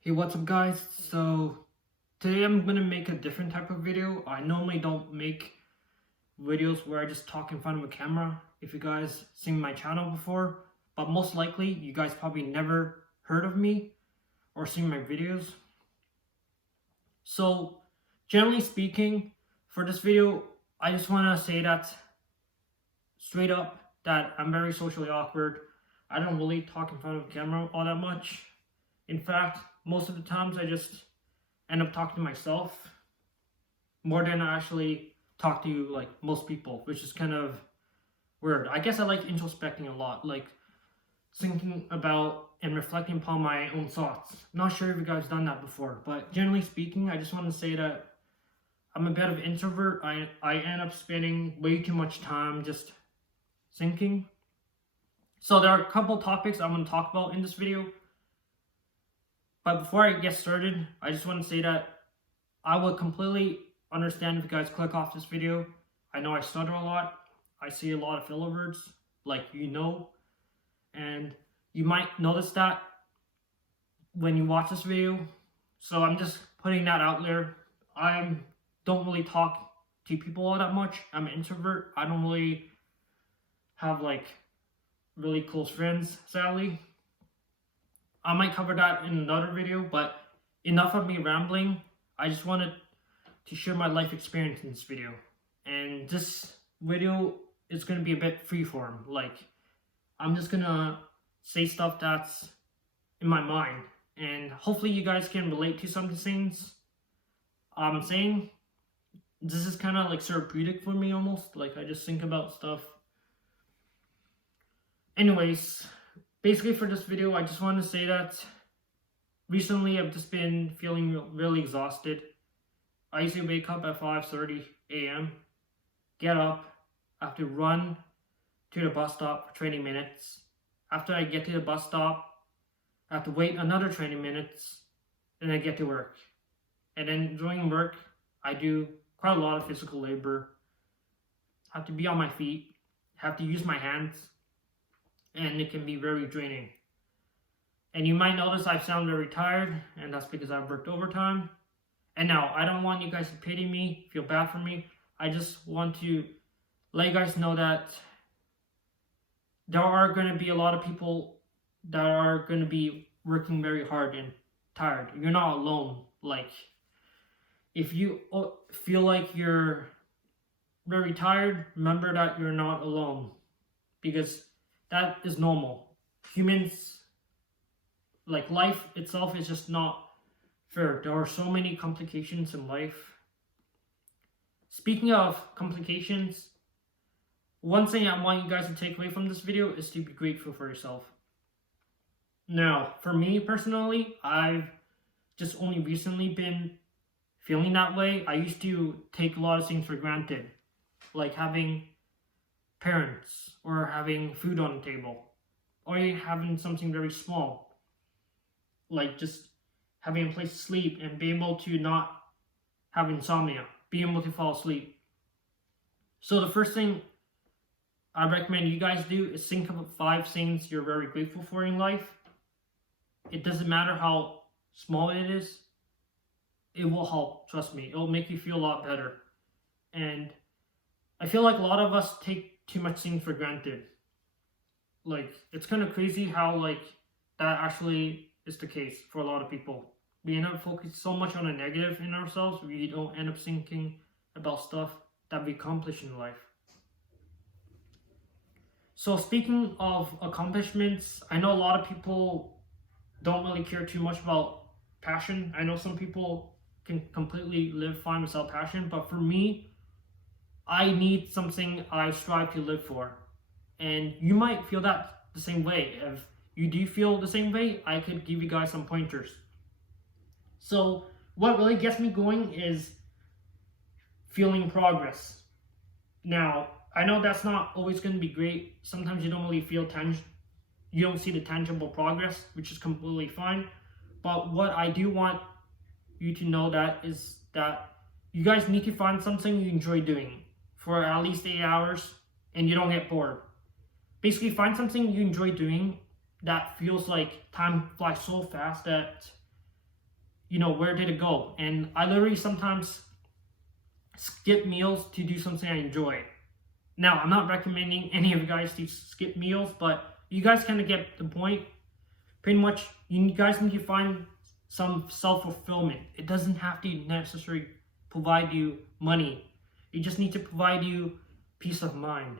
Hey, what's up guys? So today I'm gonna make a different type of video. I normally don't make videos where I just talk in front of a camera, if you guys seen my channel before, but most likely you guys probably never heard of me or seen my videos. So generally speaking, for this video, I just wanna say that straight up that I'm very socially awkward. I don't really talk in front of a camera all that much. In fact, most of the times I just end up talking to myself more than I actually talk to like most people, which is kind of weird. I guess I like introspecting a lot, like thinking about and reflecting upon my own thoughts. Not sure if you guys done that before, but generally speaking, I just want to say that I'm a bit of an introvert. I end up spending way too much time just thinking. So there are a couple topics I'm going to talk about in this video. But before I get started, I just want to say that I would completely understand if you guys click off this video. I know I stutter a lot. I see a lot of filler words, and you might notice that when you watch this video. So I'm just putting that out there. I don't really talk to people all that much. I'm an introvert. I don't really have really close friends, sadly. I might cover that in another video, but enough of me rambling. I just wanted to share my life experience in this video. And this video is going to be a bit freeform. I'm just going to say stuff that's in my mind. And hopefully you guys can relate to some of the things I'm saying. This is kind of like therapeutic for me almost. I just think about stuff. Anyways, basically for this video, I just want to say that recently I've just been feeling really exhausted. I usually wake up at 5:30 a.m., get up, I have to run to the bus stop for 20 minutes. After I get to the bus stop, I have to wait another 20 minutes, and I get to work. And then during work, I do quite a lot of physical labor. I have to be on my feet, have to use my hands, and it can be very draining. And you might notice I sound very tired, and that's because I've worked overtime. And now, I don't want you guys to pity me, feel bad for me. I just want to let you guys know that there are going to be a lot of people that are going to be working very hard and tired. You're not alone. If you feel like you're very tired, remember that you're not alone. Because that is normal. Humans, life itself is just not fair. There are so many complications in life. Speaking of complications, one thing I want you guys to take away from this video is to be grateful for yourself. Now, for me personally, I've just only recently been feeling that way. I used to take a lot of things for granted, like having parents, or having food on the table, or having something very small, like just having a place to sleep and be able to not have insomnia, be able to fall asleep. So the first thing I recommend you guys do is think of 5 things you're very grateful for in life. It doesn't matter how small it is, it will help, trust me. It will make you feel a lot better. And I feel like a lot of us take too much things for granted. It's kind of crazy how that actually is the case for a lot of people. We end up focusing so much on the negative in ourselves, we don't end up thinking about stuff that we accomplish in life. So speaking of accomplishments, I know a lot of people don't really care too much about passion. I know some people can completely live fine without passion, but for me, I need something I strive to live for. And you might feel that the same way. If you do feel the same way, I could give you guys some pointers. So what really gets me going is feeling progress. Now, I know that's not always going to be great. Sometimes you don't really feel you don't see the tangible progress, which is completely fine. But what I do want you to know is that you guys need to find something you enjoy doing for at least 8 hours and you don't get bored. Basically, find something you enjoy doing that feels like time flies so fast that, where did it go? And I literally sometimes skip meals to do something I enjoy. Now, I'm not recommending any of you guys to skip meals, but you guys kind of get the point. Pretty much, you guys need to find some self-fulfillment. It doesn't have to necessarily provide you money. It just needs to provide you peace of mind.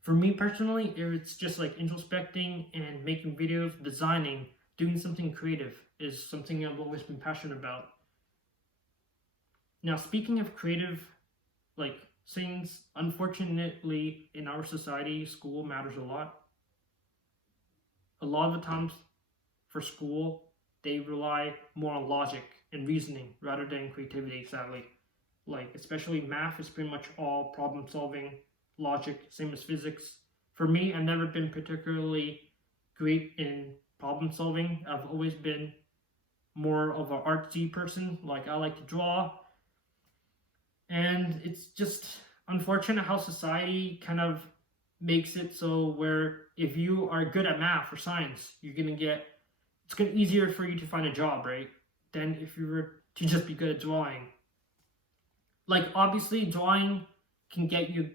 For me personally, it's just like introspecting and making videos, designing, doing something creative is something I've always been passionate about. Now, speaking of creative, like things, unfortunately, in our society, school matters a lot. A lot of the times for school, they rely more on logic and reasoning rather than creativity, sadly. Like, especially math is pretty much all problem solving, logic, same as physics. For me, I've never been particularly great in problem solving. I've always been more of an artsy person. Like, I like to draw. And it's just unfortunate how society kind of makes it so where if you are good at math or science, it's going to be easier for you to find a job, right? Than if you were to just be good at drawing. Like, obviously, drawing can get you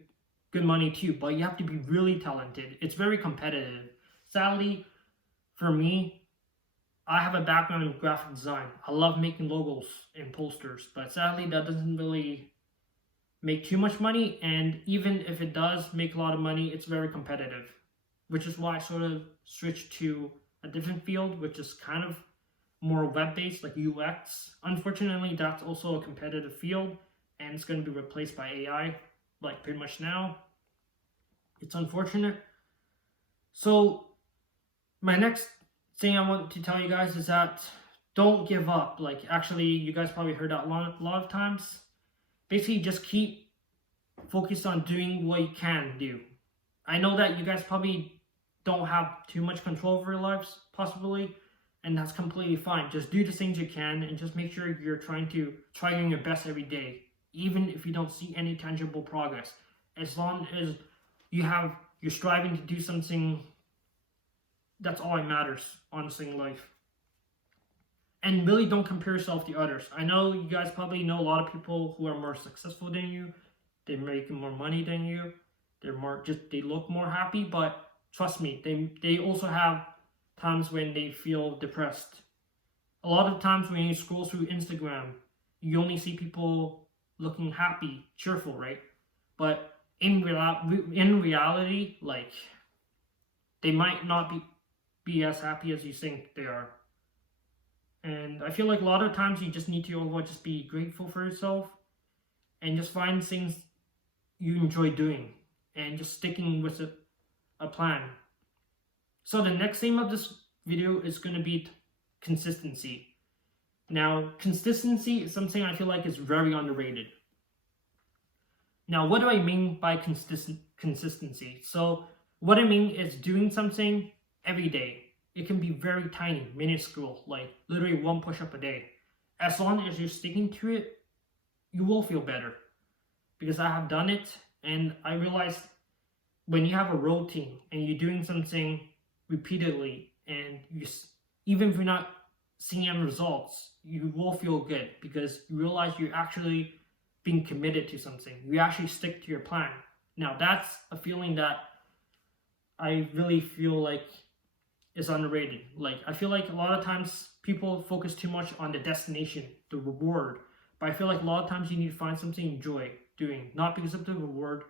good money too, but you have to be really talented. It's very competitive. Sadly, for me, I have a background in graphic design. I love making logos and posters, but sadly, that doesn't really make too much money, and even if it does make a lot of money, it's very competitive, which is why I sort of switched to a different field, which is kind of more web-based, like UX. Unfortunately, that's also a competitive field, and it's going to be replaced by AI, like pretty much now. It's unfortunate. So my next thing I want to tell you guys is that don't give up. Like, actually, you guys probably heard that a lot of times. Basically, just keep focused on doing what you can do. I know that you guys probably don't have too much control over your lives, possibly, and that's completely fine. Just do the things you can, and just make sure you're trying your best every day, even if you don't see any tangible progress. As long as you're striving to do something, that's all that matters, honestly, in life. And really don't compare yourself to others. I know you guys probably know a lot of people who are more successful than you. They're making more money than you. They look more happy, but trust me, they also have times when they feel depressed. A lot of times when you scroll through Instagram, you only see people looking happy, cheerful, right? But in reality, like, they might not be as happy as you think they are. And I feel like a lot of times you just need to just be grateful for yourself and just find things you enjoy doing and just sticking with a plan. So the next theme of this video is going to be consistency. Now, consistency is something I feel like is very underrated. Now, what do I mean by consistency? So what I mean is doing something every day. It can be very tiny, minuscule, like literally one push-up a day. As long as you're sticking to it, you will feel better. Because I have done it, and I realized when you have a routine and you're doing something repeatedly, and even if you're not seeing any results, you will feel good because you realize you're actually being committed to something. You actually stick to your plan. Now, that's a feeling that I really feel like is underrated. Like, I feel like a lot of times people focus too much on the destination, the reward. But I feel like a lot of times you need to find something you enjoy doing, not because of the reward,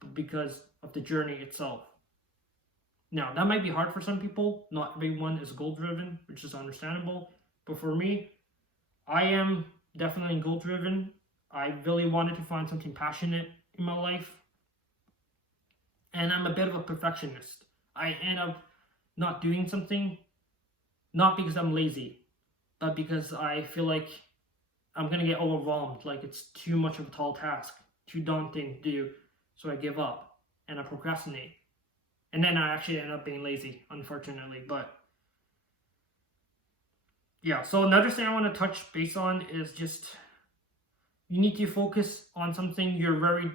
but because of the journey itself. Now, that might be hard for some people. Not everyone is goal-driven, which is understandable. But for me, I am definitely goal-driven. I really wanted to find something passionate in my life. And I'm a bit of a perfectionist. I end up not doing something, not because I'm lazy, but because I feel like I'm going to get overwhelmed. Like, it's too much of a tall task, too daunting to do. So I give up and I procrastinate. And then I actually end up being lazy, unfortunately. But yeah, so another thing I want to touch base on is just you need to focus on something you're very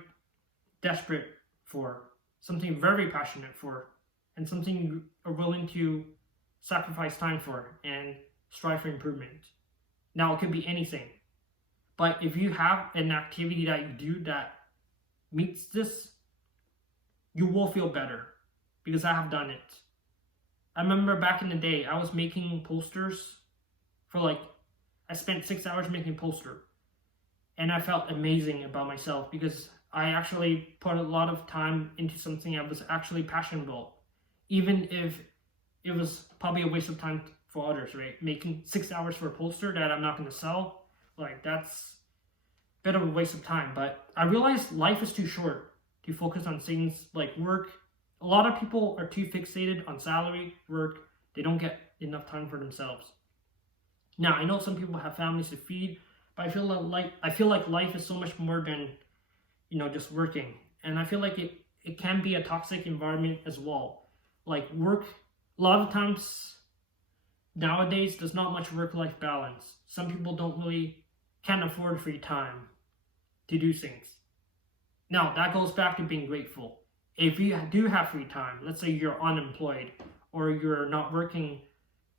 desperate for, something very passionate for. and something you are willing to sacrifice time for and strive for improvement. Now, it could be anything, but if you have an activity that you do that meets this, you will feel better, because I have done it. I remember back in the day, I was making posters for I spent 6 hours making a poster, and I felt amazing about myself because I actually put a lot of time into something I was actually passionate about, even if it was probably a waste of time for others, right? Making 6 hours for a poster that I'm not going to sell, that's a bit of a waste of time. But I realized life is too short to focus on things like work. A lot of people are too fixated on salary, work. They don't get enough time for themselves. Now, I know some people have families to feed, but I feel like life is so much more than just working. And I feel like it can be a toxic environment as well. Work, a lot of times nowadays, there's not much work-life balance. Some people can't afford free time to do things. Now, that goes back to being grateful. If you do have free time, let's say you're unemployed, or you're not working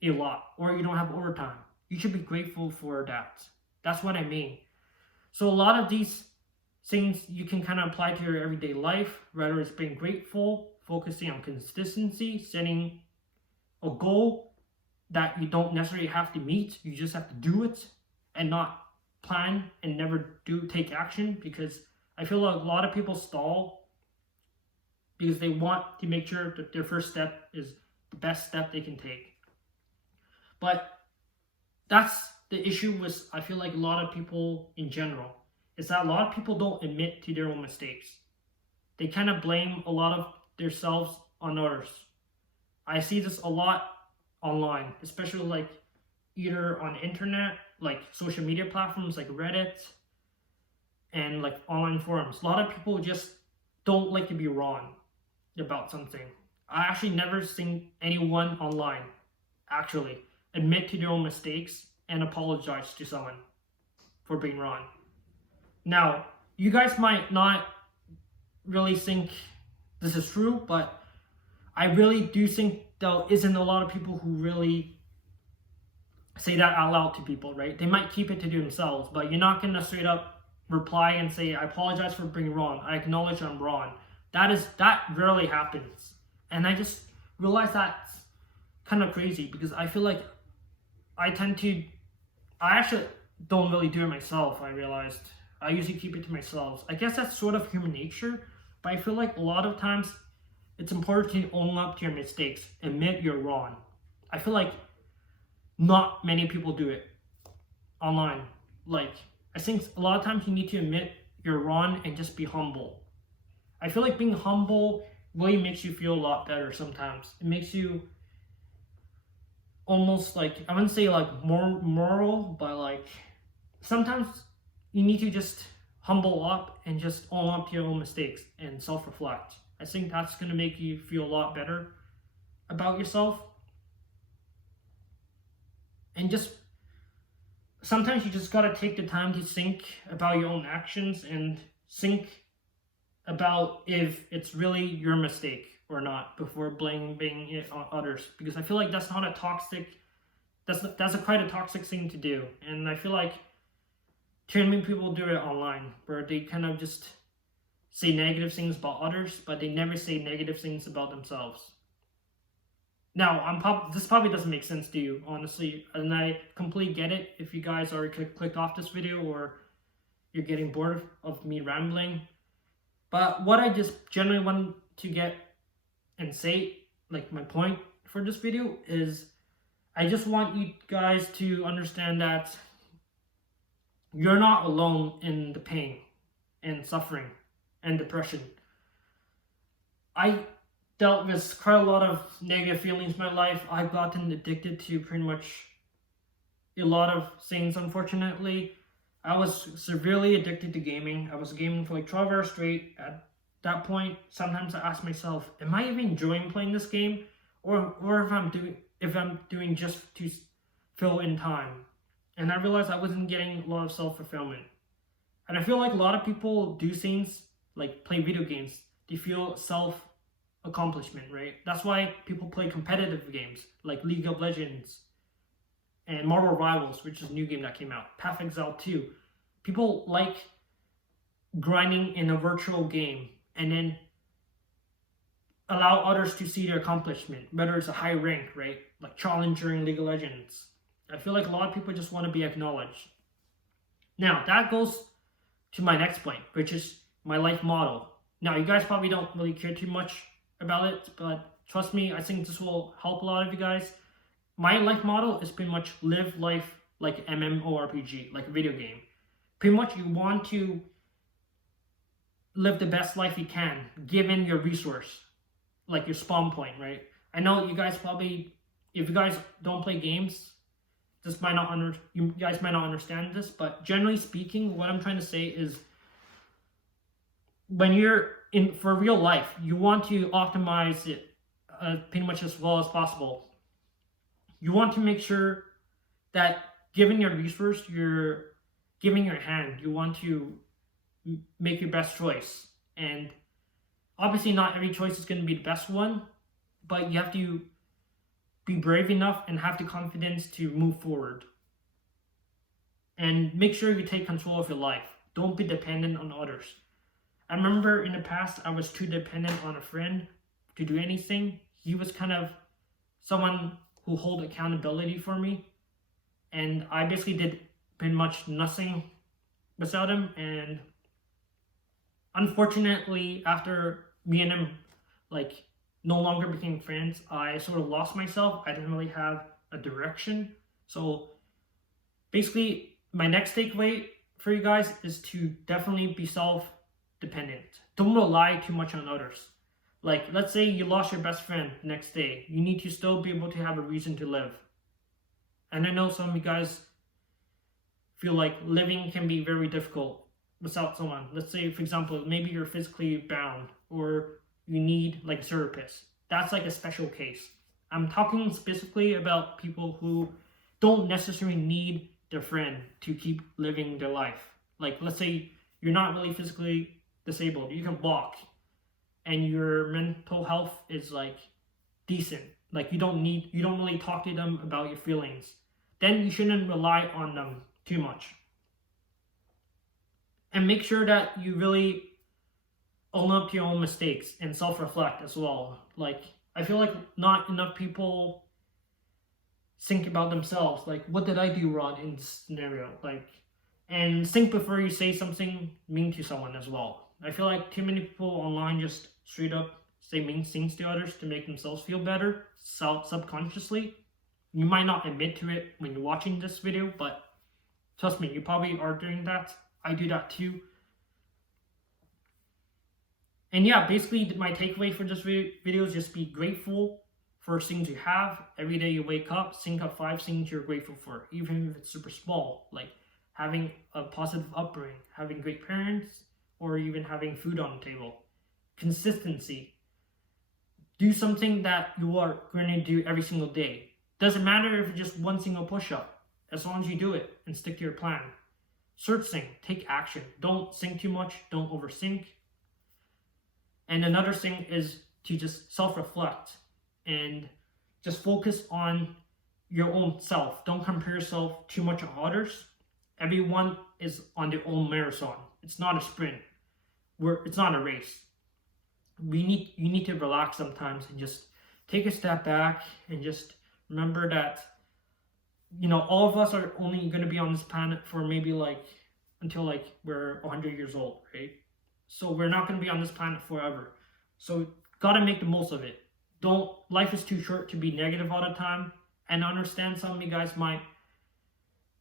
a lot, or you don't have overtime, you should be grateful for that. That's what I mean. So a lot of these things you can kind of apply to your everyday life, whether it's being grateful, focusing on consistency, setting a goal that you don't necessarily have to meet, you just have to do it, and not plan and never take action, because I feel like a lot of people stall because they want to make sure that their first step is the best step they can take. But that's the issue with, I feel like, a lot of people in general, is that a lot of people don't admit to their own mistakes. They kind of blame a lot of themselves on others. I see this a lot online, especially either on the internet, social media platforms like Reddit, and online forums. A lot of people just don't like to be wrong about something. I actually never seen anyone online actually admit to their own mistakes and apologize to someone for being wrong. Now, you guys might not really think this is true, but I really do think there isn't a lot of people who really say that out loud to people, right? They might keep it to themselves, but you're not going to straight up reply and say, I apologize for being wrong. I acknowledge I'm wrong. That rarely happens. And I just realized that's kind of crazy, because I feel like I actually don't really do it myself. I realized I usually keep it to myself. I guess that's sort of human nature, but I feel like a lot of times it's important to own up to your mistakes, admit you're wrong. I feel like not many people do it online. I think a lot of times you need to admit you're wrong and just be humble. I feel like being humble really makes you feel a lot better sometimes. It makes you almost I wouldn't say more moral, but sometimes you need to just humble up and just own up to your own mistakes and self-reflect. I think that's going to make you feel a lot better about yourself. And just sometimes you just got to take the time to think about your own actions and think about if it's really your mistake or not before blaming it on others, because I feel like that's not a toxic, that's quite a toxic thing to do. And I feel like too many people do it online, where they kind of just say negative things about others, but they never say negative things about themselves. Now, this probably doesn't make sense to you, honestly, and I completely get it if you guys already clicked off this video or you're getting bored of me rambling. But what I just generally want to get and say, my point for this video is, I just want you guys to understand that you're not alone in the pain and suffering and depression. I dealt with quite a lot of negative feelings in my life. I've gotten addicted to pretty much a lot of things, unfortunately. I was severely addicted to gaming. I was gaming for 12 hours straight. At that point, sometimes I ask myself, am I even enjoying playing this game? Or if I'm doing just to fill in time? And I realized I wasn't getting a lot of self-fulfillment. And I feel like a lot of people do things like play video games to feel accomplishment, right? That's why people play competitive games like League of Legends and Marvel Rivals, which is a new game that came out, Path Exile 2. People like grinding in a virtual game and then allow others to see their accomplishment, whether it's a high rank, right? Like Challenger in League of Legends. I feel like a lot of people just want to be acknowledged. Now, that goes to my next point, which is my life model. Now, you guys probably don't really care too much about it, but trust me, I think this will help a lot of you guys. My life model is pretty much live life like MMORPG, like a video game. Pretty much you want to live the best life you can, given your resource, like your spawn point, right? I know you guys probably, if you guys don't play games, you guys might not understand this, but generally speaking, what I'm trying to say is when you're in for real life, you want to optimize it pretty much as well as possible. You want to make sure that given your resource, you're giving your hand. You want to make your best choice. And obviously not every choice is going to be the best one, but you have to be brave enough and have the confidence to move forward. And make sure you take control of your life. Don't be dependent on others. I remember in the past, I was too dependent on a friend to do anything. He was kind of someone who held accountability for me. And I basically did pretty much nothing without him. And unfortunately, after me and him no longer became friends, I sort of lost myself. I didn't really have a direction. So basically, my next takeaway for you guys is to definitely be self-dependent. Don't rely too much on others. Like, let's say you lost your best friend the next day. You need to still be able to have a reason to live. And I know some of you guys feel like living can be very difficult without someone. Let's say, for example, maybe you're physically bound or you need like a therapist. That's like a special case. I'm talking specifically about people who don't necessarily need their friend to keep living their life. Like, let's say you're not really physically disabled. You can walk and your mental health is like decent. Like you don't really talk to them about your feelings. Then you shouldn't rely on them too much. And make sure that you really own up to your own mistakes and self-reflect as well. Like, I feel like not enough people think about themselves. Like, what did I do wrong in this scenario? Like, and think before you say something mean to someone as well. I feel like too many people online just straight up say mean things to others to make themselves feel better, subconsciously. You might not admit to it when you're watching this video, but trust me, you probably are doing that. I do that too. And yeah, basically my takeaway for this video is just be grateful for things you have. Every day you wake up, think of 5 things you're grateful for, even if it's super small, like having a positive upbringing, having great parents, or even having food on the table. Consistency. Do something that you are going to do every single day. Doesn't matter if it's just one single push-up, as long as you do it and stick to your plan. Third thing, take action. Don't think too much, don't overthink. And another thing is to just self-reflect and just focus on your own self. Don't compare yourself too much to others. Everyone is on their own marathon. It's not a sprint. It's not a race. You need to relax sometimes and just take a step back and just remember that, all of us are only going to be on this planet for maybe until we're 100 years old, right? So we're not going to be on this planet forever. So gotta make the most of it. Life is too short to be negative all the time. And I understand some of you guys might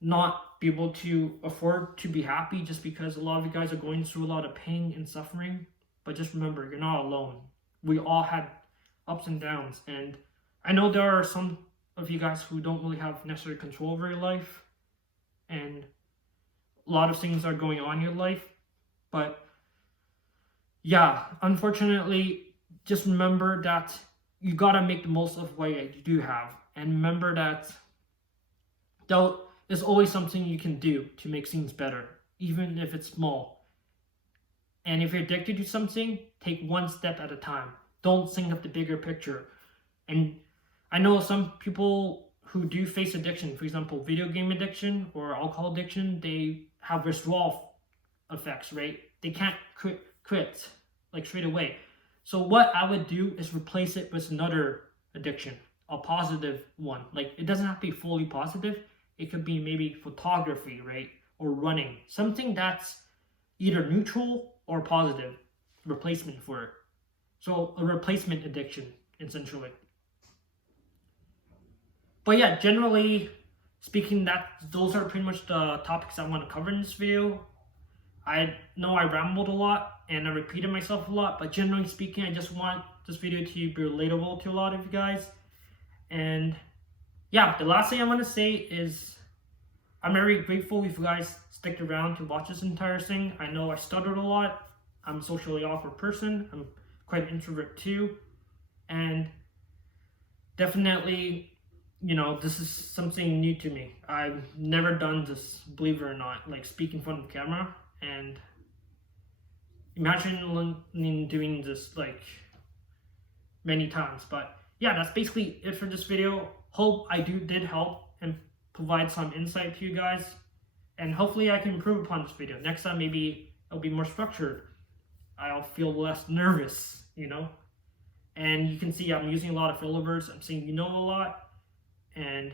not be able to afford to be happy just because a lot of you guys are going through a lot of pain and suffering. But just remember, you're not alone. We all had ups and downs. And I know there are some of you guys who don't really have necessary control over your life. And a lot of things are going on in your life. But yeah, unfortunately, just remember that you gotta make the most of what you do have. And remember that there's always something you can do to make things better, even if it's small. And if you're addicted to something, take one step at a time. don't think of the bigger picture. And I know some people who do face addiction, for example, video game addiction or alcohol addiction, they have withdrawal effects, right? They can't quit like straight away. So what I would do is replace it with another addiction, a positive one. Like it doesn't have to be fully positive. It could be maybe photography, right? Or running. Something that's either neutral or positive replacement for it. So a replacement addiction, essentially. But yeah, generally speaking, those are pretty much the topics I want to cover in this video. I know I rambled a lot and I repeated myself a lot, but generally speaking, I just want this video to be relatable to a lot of you guys. And yeah, the last thing I want to say is I'm very grateful if you guys stick around to watch this entire thing. I know I stuttered a lot. I'm a socially awkward person. I'm quite an introvert too. And definitely, you know, this is something new to me. I've never done this, believe it or not, like speak in front of camera. And imagine doing this like many times. But yeah, that's basically it for this video. Hope I did help and provide some insight to you guys. And hopefully I can improve upon this video. Next time maybe it'll be more structured. I'll feel less nervous, you know. And you can see I'm using a lot of filler words. I'm saying a lot. And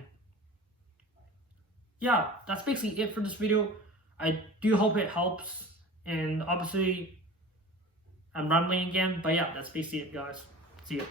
yeah, that's basically it for this video. I do hope it helps. And obviously, I'm rambling again. But yeah, that's basically it, guys. See ya.